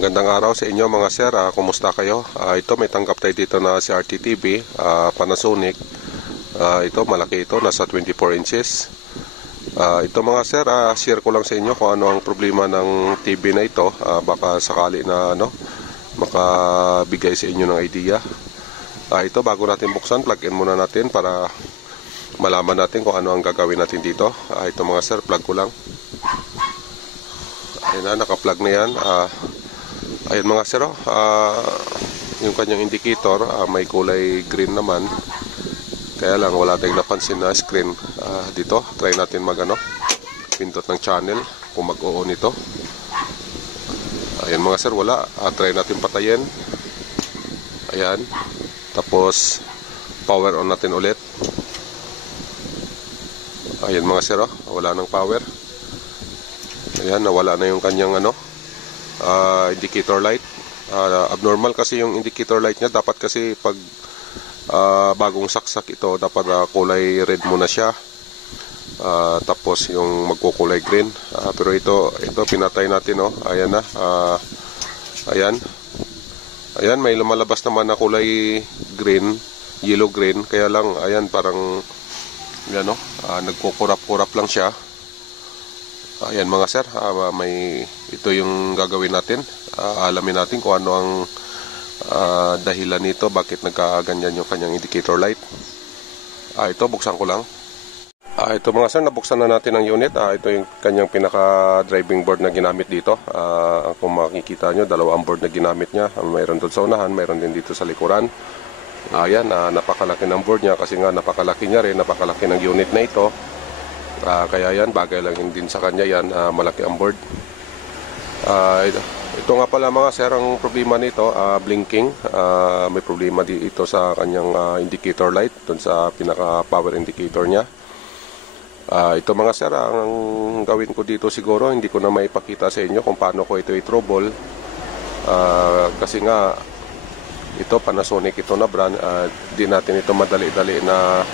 Magandang araw sa inyo mga sir, kumusta kayo? Ito may tanggap tayo dito na CRT TV, Panasonic. Ito malaki ito, nasa 24 inches. Ito mga sir, share ko lang sa inyo kung ano ang problema ng TV na ito. Baka sakali na makabigay sa inyo ng idea. Ito bago natin buksan, plug in muna natin para malaman natin kung ano ang gagawin natin dito. Ito mga sir, plug ko lang. Ayan na, naka-plug na yan. Ayan mga sir, yung kanyang indicator, may kulay green naman. Kaya lang wala tayong napansin na screen dito. Try natin pindot ng channel kung mag-on ito. Ayan mga sir, wala. Try natin patayin. Ayan. Tapos power on natin ulit. Ayan mga sir, wala nang power. Ayan, nawala na yung kanyang indicator light. Abnormal kasi yung indicator light niya. Dapat kasi pag bagong saksak ito, dapat kulay red muna siya. Tapos yung magkukulay green. Pero ito pinatay natin, ayan na. Ayan. Ayan, may lumalabas naman na kulay green, yellow green. Kaya lang, ayan, parang nagkukurap-kurap lang siya. Ayan mga sir, ito yung gagawin natin. Alamin natin kung ano ang dahilan nito, bakit nagkaganyan yung kanyang indicator light. Ito, buksan ko lang. Ito mga sir, nabuksan na natin ang unit. Ito yung kanyang pinaka driving board na ginamit dito. Kung makikita nyo, dalawang board na ginamit niya. Mayroon doon sa unahan, mayroon din dito sa likuran. Ayan, napakalaki ng board niya kasi nga napakalaki niya rin, napakalaki ng unit na ito. Kaya yan, bagay lang din sa kanya yan, malaki ang board. Ito nga pala mga sir, ang problema nito, blinking. May problema dito sa kanyang indicator light, dun sa pinaka power indicator niya. Ito mga sir, ang gawin ko dito siguro, hindi ko na maipakita sa inyo kung paano ko ito i-trouble. Kasi nga, ito Panasonic ito na brand, di natin ito madali-dali na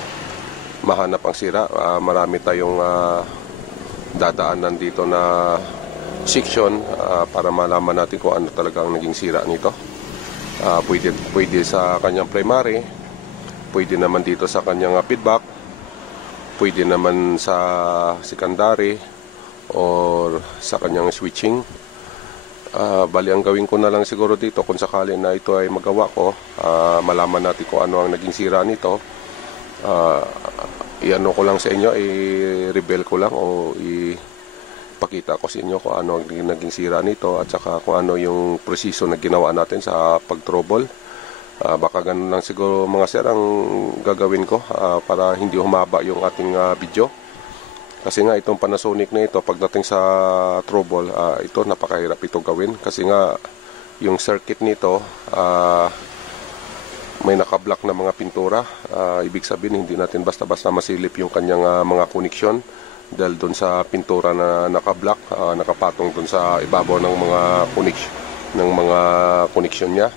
mahanap ang sira. Marami tayong dadaanan dito na section para malaman natin kung ano talaga ang naging sira nito. Pwede sa kanyang primary, pwede naman dito sa kanyang feedback, pwede naman sa secondary or sa kanyang switching. Bali ang gawin ko na lang siguro dito, kung sakali na ito ay magawa ko, malaman natin kung ano ang naging sira nito. I-ano ko lang sa inyo, i-reveal ko lang o ipakita ko sa inyo kung ano ang naging sira nito at saka kung ano yung proseso na ginawa natin sa pag-trouble. Baka ganun lang siguro mga sir ang gagawin ko para hindi humaba yung ating video. Kasi nga itong Panasonic na ito, pagdating sa trouble, ito napakahirap ito gawin kasi nga yung circuit nito may nakablock na mga pintura. Ibig sabihin hindi natin basta-basta masilip yung kanyang mga koneksyon dahil doon sa pintura na nakablock, nakapatong doon sa ibabaw ng mga koneksyon niya.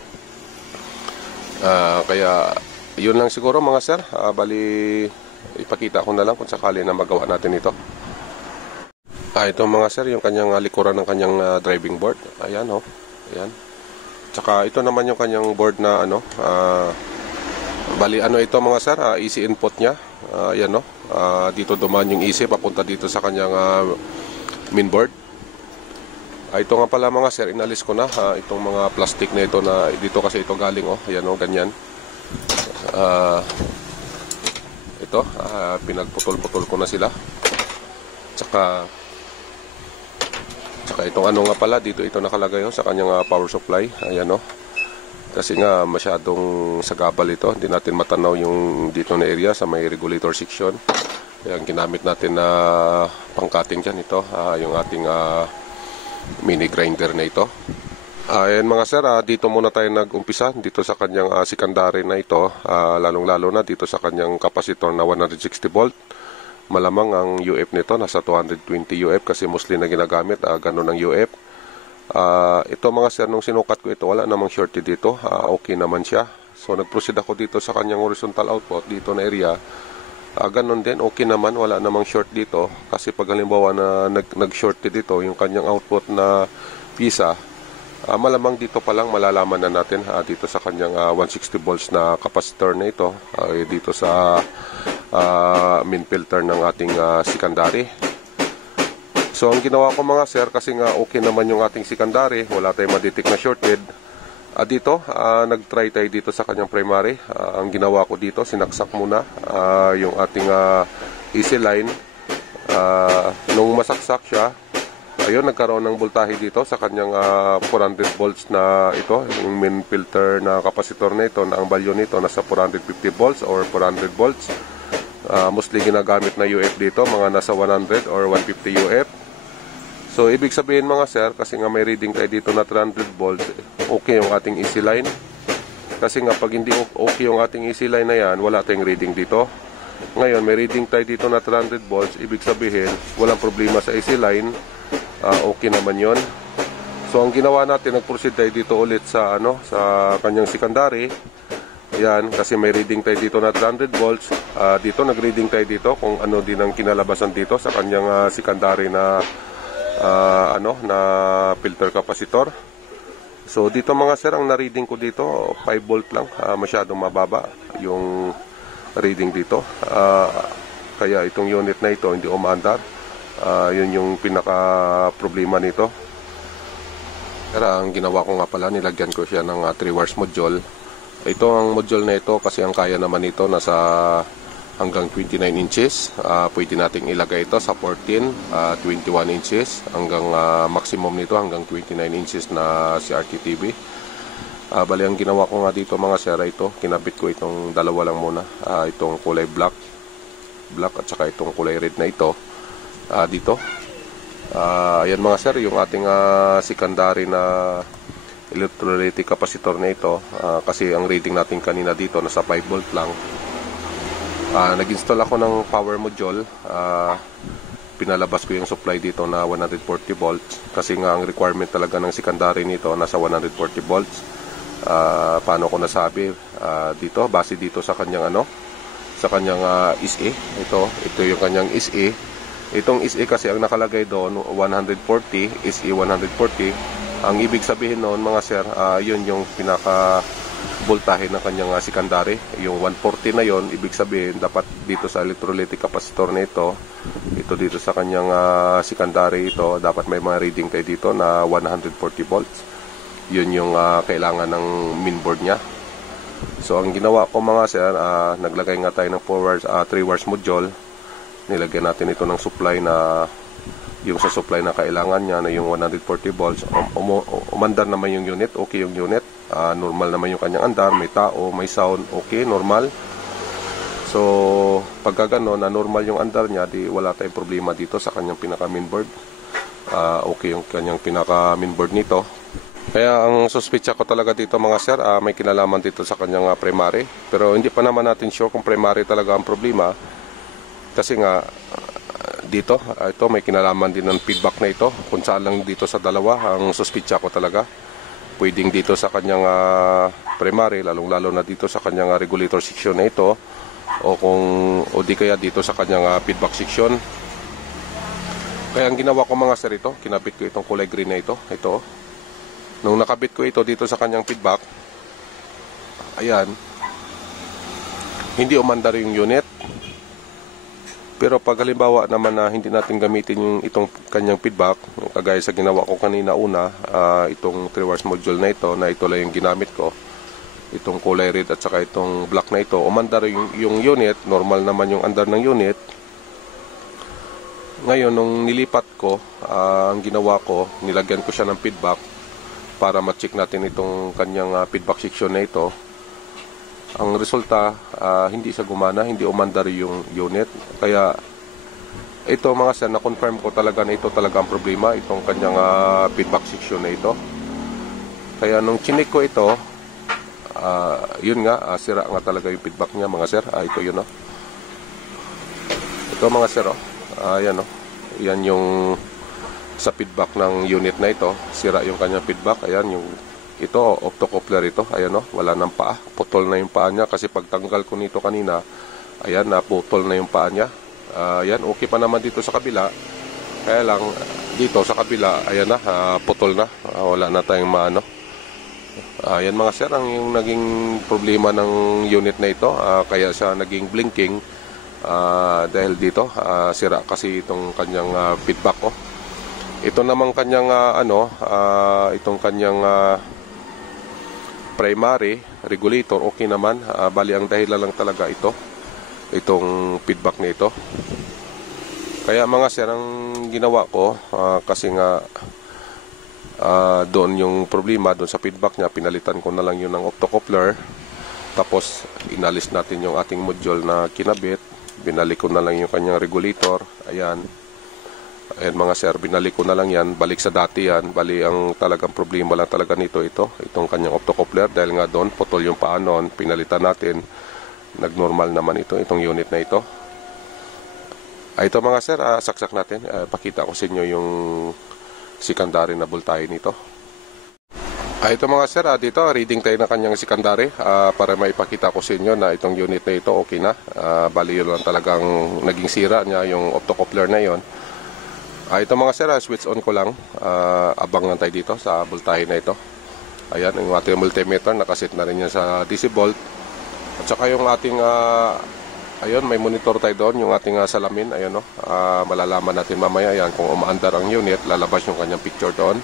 Kaya yun lang siguro mga sir. Bali ipakita ko na lang kung sakali na magawa natin ito. Ito mga sir, yung kanyang likuran ng kanyang driving board. Ayan ayan. Tsaka ito naman yung kanyang board na bali ito mga sir, easy input niya. Ayan dito dumaan yung easy papunta dito sa kanyang main board. Ito nga pala mga sir, inalis ko na itong mga plastic na ito na dito kasi ito galing ayan ganyan. Ito pinagputol-putol ko na sila. Tsaka itong nga pala dito ito nakalagay sa kanyang power supply. Ayan kasi nga masyadong sagabal ito, hindi natin matanaw yung dito na area sa may regulator section. Kaya ang ginamit natin na pang-cutting dyan ito, yung ating mini grinder na ito. Ayan mga sir, dito muna tayo nag-umpisa dito sa kanyang secondary na ito, lalong-lalo na dito sa kanyang capacitor na 160 volt. Malamang ang UF nito nasa 220 UF kasi mostly na ginagamit ganun ang UF. Ito mga sir, nung sinukat ko ito, wala namang shorty dito, okay naman siya. So nag-proceed ako dito sa kanyang horizontal output dito na area. Ganun din, okay naman, wala namang short dito. Kasi pag halimbawa na nag-shorty dito yung kanyang output na pisa, Malamang dito pa lang malalaman na natin dito sa kanyang 160 volts na capacitor na ito, dito sa main filter ng ating secondary. So ang ginawa ko mga sir, kasi nga okay naman yung ating secondary, wala tayong madetect na shorted. Dito, nag-try tayo dito sa kanyang primary. Ang ginawa ko dito, sinaksak muna yung ating AC line. Nung masaksak siya, ayun, nagkaroon ng voltahe dito sa kanyang 400 volts na ito, yung main filter na capacitor na ito, na ang value nito nasa 450 volts or 400 volts. Mostly ginagamit na UF dito, mga nasa 100 or 150 UF. So, ibig sabihin mga sir, kasi nga may reading tayo dito na 300 volts, okay yung ating AC line. Kasi nga pag hindi okay yung ating AC line na yan, wala tayong reading dito. Ngayon, may reading tayo dito na 300 volts, ibig sabihin, walang problema sa AC line. Okay naman yon. So, ang ginawa natin, nag-proceed tayo dito ulit sa, sa kanyang secondary. Yan, kasi may reading tayo dito na 300 volts. Dito, nag-reading tayo dito kung ano din ang kinalabasan dito sa kanyang secondary na na filter capacitor. So dito mga sir, ang na-reading ko dito 5 volt lang, masyadong mababa yung reading dito. Kaya itong unit na ito hindi umaandar. Yun yung pinaka problema nito. Pero ang ginawa ko nga pala, nilagyan ko siya ng 3 wires module. Ito ang module na ito, kasi ang kaya naman ito nasa hanggang 29 inches. Pwede nating ilagay ito sa 14, 21 inches hanggang maximum nito hanggang 29 inches na CRT TV. Bali, ang ginawa ko nga dito mga sir, ito kinabit ko itong dalawa lang muna, itong kulay black at saka itong kulay red na ito dito. Ayan mga sir, yung ating secondary na electrolytic capacitor na ito, kasi ang reading natin kanina dito nasa 5 volt lang. Nag-install ako ng power module. Pinalabas ko yung supply dito na 140 volts, kasi nga ang requirement talaga ng secondary nito nasa 140 volts. Paano ko nasabi? Dito, base dito sa kanyang sa kanyang SE. Ito yung kanyang SE. Itong SE kasi ang nakalagay doon 140, SE 140. Ang ibig sabihin noon mga sir, yun yung pinaka voltahe ng kanyang secondary. Yung 140 na yon, ibig sabihin dapat dito sa electrolytic capacitor na ito dito sa kanyang secondary ito, dapat may mga reading kayo dito na 140 volts. Yun yung kailangan ng mainboard niya. So ang ginawa ko mga sir, naglagay nga tayo ng 3 wires module. Nilagyan natin ito ng supply na yung sa supply na kailangan niya na yung 140 volts. Umandar naman yung unit, okay yung unit. Normal naman yung kanyang andar, may tao, may sound, okay, normal. So pagka gano'n na normal yung andar niya, di wala tayong problema dito sa kanyang pinaka mainboard. Okay yung kanyang pinaka mainboard nito. Kaya ang suspetsa ko talaga dito mga sir, may kinalaman dito sa kanyang primary. Pero hindi pa naman natin sure kung primary talaga ang problema. Kasi nga dito, ito may kinalaman din ng feedback na ito. Kung saan lang dito sa dalawa, ang suspetsa ko talaga. Pwedeng dito sa kanyang primary, lalong-lalo na dito sa kanyang regulator section na ito, o di kaya dito sa kanyang feedback section. Kaya ang ginawa ko mga sir, ito kinabit ko itong kulay green na ito. Nung nakabit ko ito dito sa kanyang feedback, ayan, hindi umandar yung unit. Pero pag halimbawa naman na hindi natin gamitin itong kanyang feedback, kagaya sa ginawa ko kanina una, itong 3 wires module na ito lang yung ginamit ko, itong kulay red at saka itong black na ito, umandar yung unit, normal naman yung andar ng unit. Ngayon, nung nilipat ko, ang ginawa ko, nilagyan ko siya ng feedback para ma-check natin itong kanyang feedback section na ito. Ang resulta, hindi siya gumana, hindi umandar yung unit. Kaya ito mga sir, na-confirm ko talaga na ito talaga ang problema, itong kanyang feedback section na ito. Kaya nung chinik ko ito, yun nga, sira nga talaga yung feedback niya mga sir. Ito yun, ito mga sir, ayan, yan yung sa feedback ng unit na ito, sira yung kanyang feedback. Ayan yung ito, optocoupler ito, ayan wala nang paa, putol na yung paa niya, kasi pagtanggal ko nito kanina, ayan, naputol na yung paa niya. Ayan, okay pa naman dito sa kabila. Kaya lang dito sa kabila, ayan na, putol na, wala na tayong maano. Ayan mga sir, ang yung naging problema ng unit na ito, kaya siya naging blinking dahil dito sira kasi itong kanyang feedback ko. Ito namang kanyang itong kanyang primary regulator, okay naman. Bali ang dahilan lang talaga itong feedback nito. Kaya mga sir, ang ginawa ko kasi nga doon yung problema doon sa feedback niya, pinalitan ko na lang yun ng optocoupler, tapos inalis natin yung ating module na kinabit, binalik ko na lang yung kanyang regulator. Ayan mga sir, binalik ko na lang yan, balik sa dati yan. Bali ang talagang problema lang talaga nito itong kanyang optocoupler, dahil nga doon putol yung paa noon, pinalitan natin, nagnormal naman itong unit na ito. Ito mga sir, saksak natin, pakita ko sa inyo yung secondary na voltahe nito. Ito mga sir, dito reading tayo ng kanyang secondary para maipakita ko sa inyo na itong unit na ito okay na. Bali yun lang talagang naging sira niya, yung optocoupler na yon. Ito mga sir, switch on ko lang, abang lang tayo dito sa voltahe na ito. Ayan, yung ating multimeter, nakasit na rin yan sa DC volt. At saka yung ating ayun, may monitor tayo doon, yung ating salamin. Ayun, malalaman natin mamaya yan kung umaandar ang unit, lalabas yung kanyang picture doon.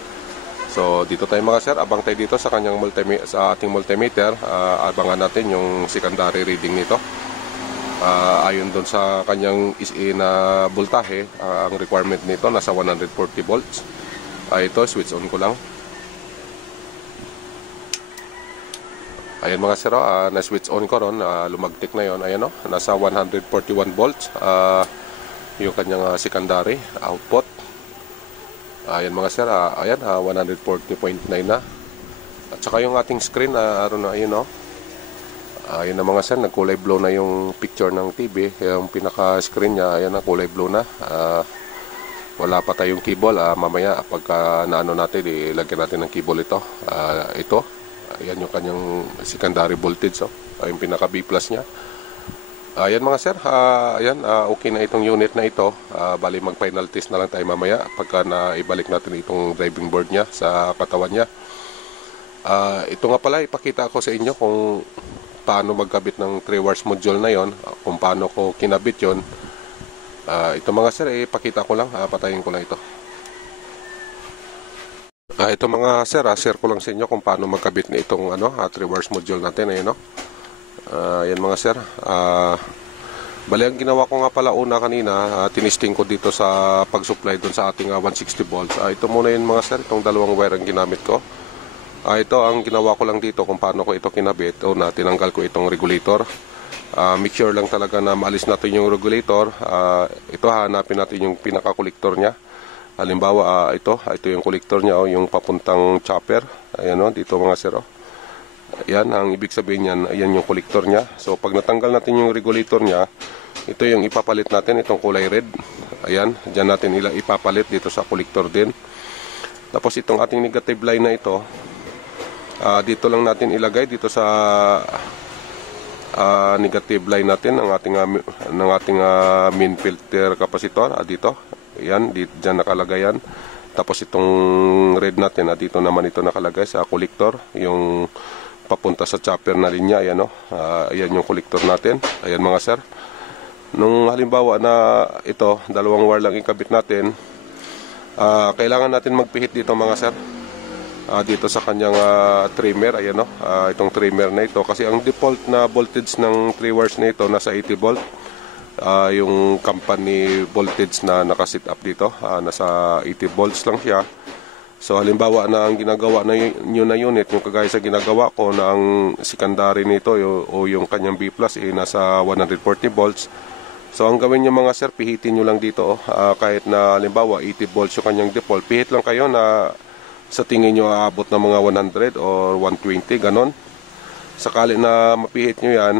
So dito tayo mga sir, abang tayo dito sa kanyang sa ating multimeter, abangan natin yung secondary reading nito. Ayon doon sa kanyang SA na voltahe, ang requirement nito nasa 140 volts. Ito, switch on ko lang. Ayan mga sir, na-switch on ko ron, lumagtik na yon. Ayan nasa 141 volts yung kanyang secondary output. Ayan mga sir, ayan 140.9 na. At saka yung ating screen, ayun ayun na mga sir, nagkulay blue na yung picture ng TV. Yung pinaka-screen niya, ayan na, kulay blue na. Wala pa tayong cable, mamaya pagka naano natin, ilagyan natin ng cable ito. Ayan yung kanyang secondary voltage, yung pinaka B plus nya. Ayan mga sir, ayan, okay na itong unit na ito. Bali mag final test na lang tayo mamaya pagka naibalik natin itong driving board nya sa katawan nya. Ito nga pala, ipakita ko sa inyo kung paano magkabit ng 3 wires module na yon, kung paano ko kinabit yon. Ito mga sir, ipakita ko lang, patayin ko lang ito. Ito mga sir, share ko lang sa inyo kung paano magkabit na itong 3 wires module natin. Ayun, ayan mga sir, bali ang ginawa ko nga pala una kanina, tinisting ko dito sa pag-supply doon sa ating 160 volts. Ito muna yun mga sir, itong dalawang wire ang ginamit ko. Ito ang ginawa ko lang dito kung paano ko ito kinabit. Tinanggal ko itong regulator. Make sure lang talaga na maalis natin yung regulator. Ito, hanapin natin yung pinaka-collector nya. Halimbawa, ito yung collector nya, yung papuntang chopper. Ayan dito mga sir. Ayan, ang ibig sabihin yan, ayan yung collector nya. So pag natanggal natin yung regulator nya, ito yung ipapalit natin, itong kulay red. Ayan, dyan natin ipapalit dito sa collector din. Tapos itong ating negative line na ito, dito lang natin ilagay dito sa negative line natin ng ating main filter capacitor dito. Ayan, diyan nakalagay yan. Tapos itong red natin, dito naman ito nakalagay sa collector, yung papunta sa chopper na linya. Ayan ayan yung collector natin. Ayan mga sir. Nung halimbawa na ito, dalawang wire lang ikabit natin, kailangan natin magpihit dito mga sir. Dito sa kanyang trimmer, ayan itong trimmer na ito, kasi ang default na voltage ng 3 wires na ito nasa 80 volt. Yung company voltage na nakasit up dito, nasa 80 volts lang siya. So halimbawa na ang ginagawa na yun na unit, yung kagaya sa ginagawa ko na ang secondary nito o yung kanyang B plus nasa 140 volts. So ang gawin nyo mga sir, pihitin nyo lang dito kahit na halimbawa 80 volts yung kanyang default, pihit lang kayo na sa tingin nyo aabot ng mga 100 or 120, ganon. Sakali na mapihit nyo yan,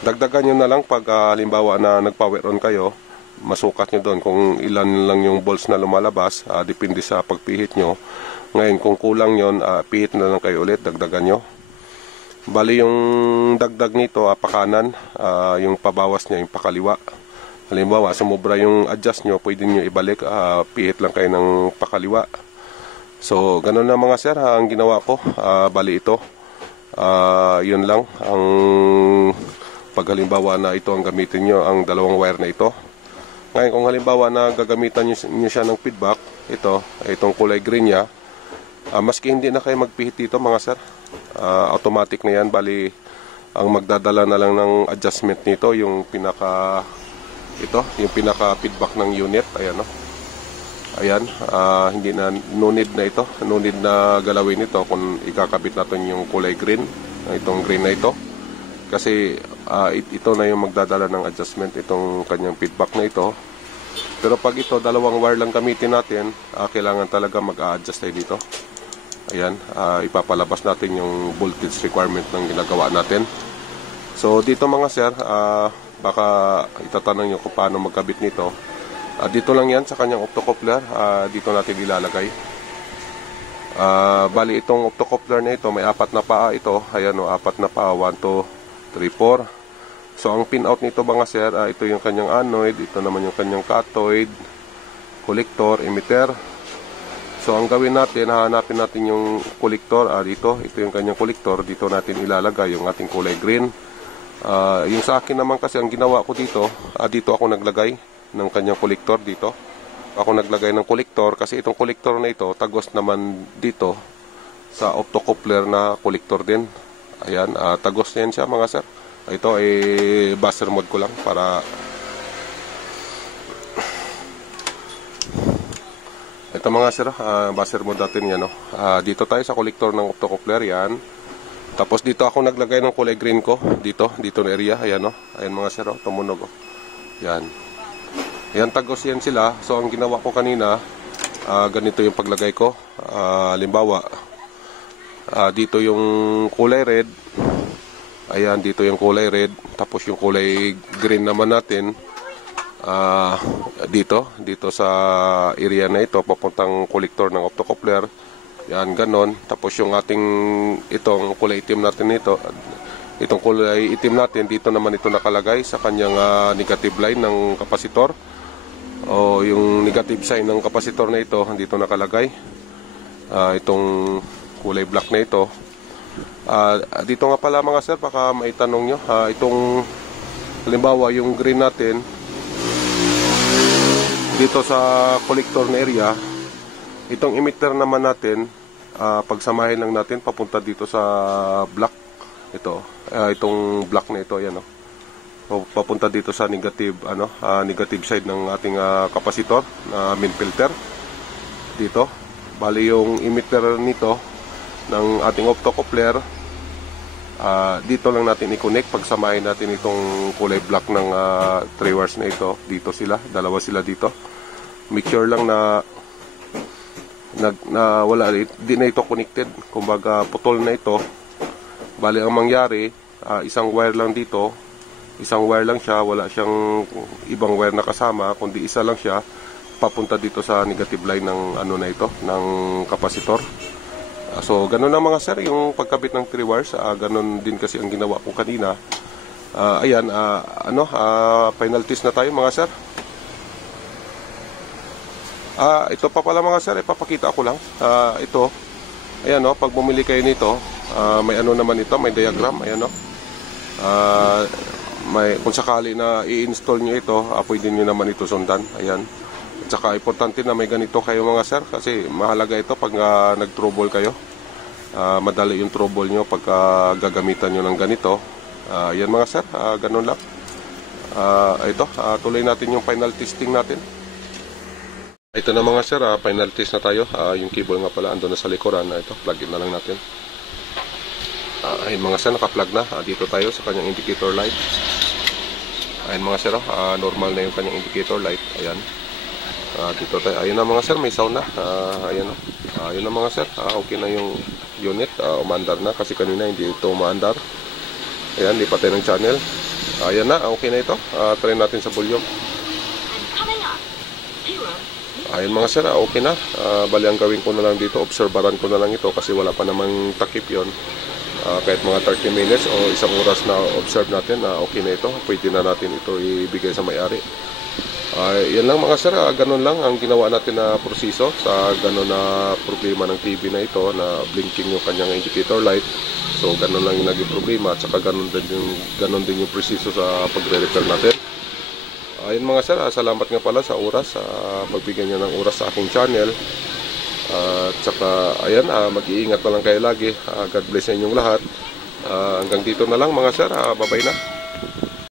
dagdagan nyo na lang pag halimbawa na nag-power on kayo, masukat nyo doon kung ilan lang yung volts na lumalabas, depende sa pagpihit nyo. Ngayon kung kulang yon, pihit na lang kayo ulit, dagdagan nyo. Bali yung dagdag nito, pakanan, yung pabawas niya yung pakaliwa. Halimbawa, sumobra yung adjust nyo, pwede nyo ibalik, pihit lang kayo ng pakaliwa. So, ganun na mga sir, ang ginawa ko. Bali ito, yun lang. Ang paghalimbawa na ito ang gamitin nyo, ang dalawang wire na ito. Ngayon, kung halimbawa na gagamitan nyo siya ng feedback, itong kulay green niya, maski hindi na kayo magpihit dito mga sir, automatic na yan. Bali, ang magdadala na lang ng adjustment nito, yung pinaka feedback ng unit. Ayan, no? Ayan, hindi na, no need na galawin ito kung ikakabit natin yung kulay green, itong green na ito. Kasi ito na yung magdadala ng adjustment, itong kanyang feedback na ito. Pero pag ito, dalawang wire lang gamitin natin, kailangan talaga mag-a-adjust tayo dito. Ayan, ipapalabas natin yung voltage requirement ng ginagawa natin. So dito mga sir, baka itatanong nyo kung paano magkabit nito. Dito lang yan sa kanyang optocoupler, dito natin ilalagay. Bali itong optocoupler na ito, may 4 na paa ito. Ayan o, 4 na paa, 1, 2, 3, 4. So ang pin out nito mga sir, ito yung kanyang anoid, ito naman yung kanyang cathode, collector, emitter. So ang gawin natin, hahanapin natin yung collector, dito, ito yung kanyang collector, dito natin ilalagay yung ating kulay green. Yung sa akin naman kasi, ang ginawa ko dito, dito ako naglagay ng kanyang collector dito. Ako naglagay ng collector kasi itong collector na ito, tagos naman dito sa optocoupler na collector din. Ayan, tagos yan siya mga sir. Ito ay buzzer mode ko lang para ito mga sir, buzzer mode natin yan, no? Dito tayo sa collector ng optocoupler yan. Tapos dito ako naglagay ng kulay green ko dito na area. Ayan, no? Ayan mga sir, tumunog, oh. Yan. Ayan, tagos yan sila. So ang ginawa ko kanina, ganito yung paglagay ko. Halimbawa, dito yung kulay red. Ayan, dito yung kulay red. Tapos yung kulay green naman natin, dito sa area na ito, papuntang collector ng optocoupler. Yan, ganon. Tapos yung ating itong kulay itim natin ito, itong kulay itim natin, dito naman ito nakalagay sa kanyang negative line ng kapasitor. O yung negative sign ng kapasitor na ito, dito nakalagay. Itong kulay black na ito. Dito nga pala mga sir, baka maitanong nyo, itong halimbawa yung green natin dito sa collector na area, itong emitter naman natin, pagsamahin lang natin papunta dito sa black. Itong black na ito, ayan, o, papunta dito sa negative, negative side ng ating kapasitor na main filter dito. Bali yung emitter nito ng ating optocoupler, dito lang natin i-connect. Pagsamahin natin itong kulay black ng 3 wires na ito, dito sila, dalawa sila dito. Make sure lang na wala, di na ito connected, kumbaga putol na ito. Bali ang mangyari, isang wire lang dito, isang wire lang siya, wala siyang ibang wire na kasama, kundi isa lang siya papunta dito sa negative line ng na ito, ng kapasitor. So ganun na mga sir yung pagkabit ng 3 wires. Ganun din kasi ang ginawa ko kanina. Ayan, final test na tayo mga sir. Ito pa pala mga sir, ipapakita ko lang. Ito, ayan, pag bumili kayo nito, may naman ito, may diagram, ayan, kung sakali na i-install nyo ito, pwede nyo naman ito sundan. Ayan. At saka importante na may ganito kayo mga sir, kasi mahalaga ito pag nag-trouble kayo. Madali yung trouble nyo pag gagamitan nyo ng ganito. Ayan mga sir, ganun lang. Ito, tuloy natin yung final testing natin. Ito na mga sir, final test na tayo. Yung cable nga pala ando na sa likuran. Ito, plug in na lang natin. Ayun mga sir, naka-plug na. Dito tayo sa kanyang indicator light. Ayun mga sir, normal na yung kanyang indicator light. Ayan. Dito tayo. Ayun na mga sir, may sound na. Ayun na mga sir, okay na yung unit. Umaandar na kasi kanina hindi ito umaandar. Ayan, lipat tayo ng channel. Ayan na, okay na ito. Try natin sa volume. Ayun mga sir, okay na. Bali ang gawin ko na lang dito, obserbaran ko na lang ito kasi wala pa namang takip yon. Kahit mga 30 minutes o isang oras na observe natin, okay na ito. Pwede na natin ito ibigay sa may-ari. Yan lang mga sir, ganun lang ang ginawa natin na proseso sa ganun na problema ng TV na ito na blinking yung kanyang indicator light. So ganun lang yung naging problema at saka ganun din yung proseso sa pagre-repair natin. Ayun mga sir, salamat nga pala sa oras, sa pagbigyan niyo ng oras sa aking channel. At saka ayan, mag-iingat na lang kayo lagi. God bless sa inyong lahat. Hanggang dito na lang mga sir, bye bye na.